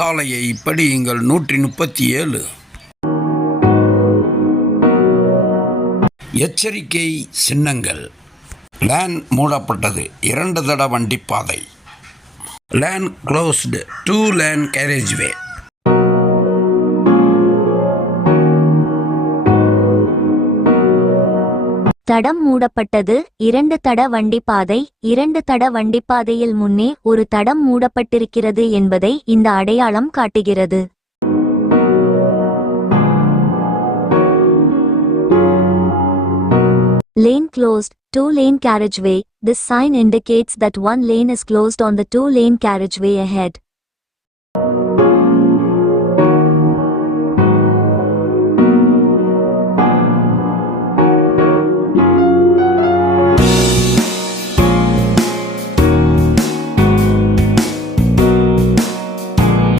சாலையை படியுங்கள் நூற்றி முப்பத்தி ஏழு எச்சரிக்கை சின்னங்கள். லேன் மூடப்பட்டது. இரண்டு தட வண்டிப்பாதை lane closed two lane carriageway தடம் மூடப்பட்டது இரண்டு தட வண்டிப்பாதை இரண்டு தட வண்டிப்பாதையில் முன்னே ஒரு தடம் மூடப்பட்டிருக்கிறது என்பதை இந்த அடையாளம் காட்டுகிறது Lane closed, two lane carriageway. This sign indicates that one lane is closed on the two lane carriageway ahead.